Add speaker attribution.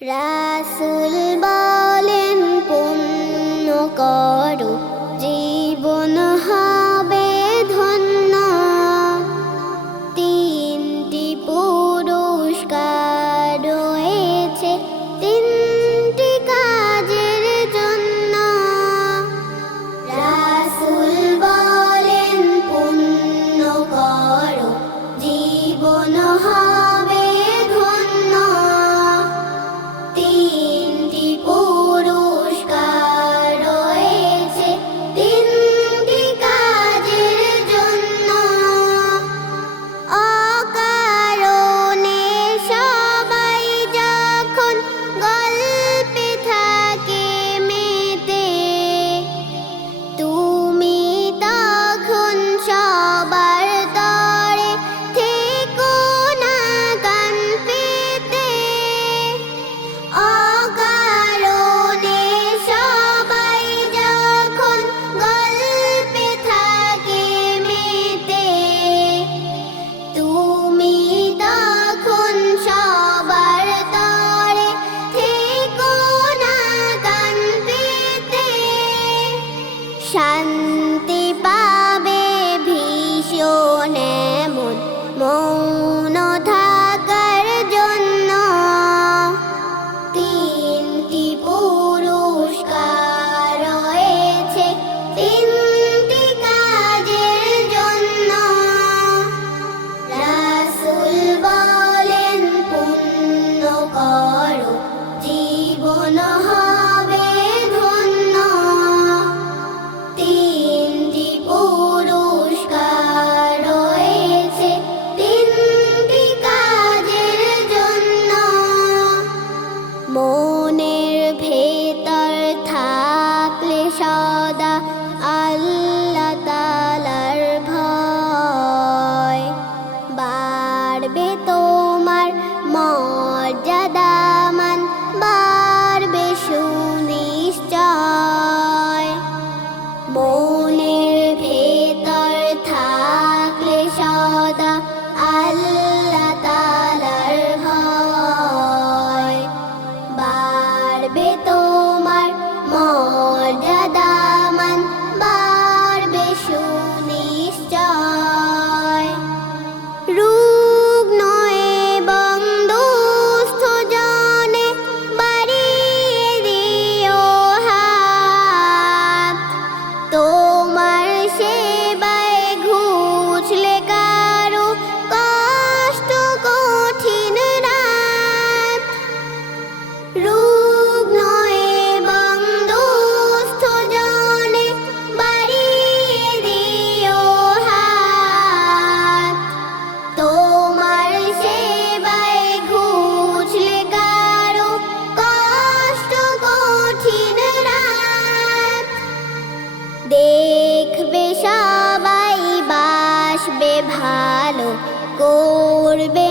Speaker 1: রাসুল alone 手 দেখবে সবাই বাসবে ভালো করবে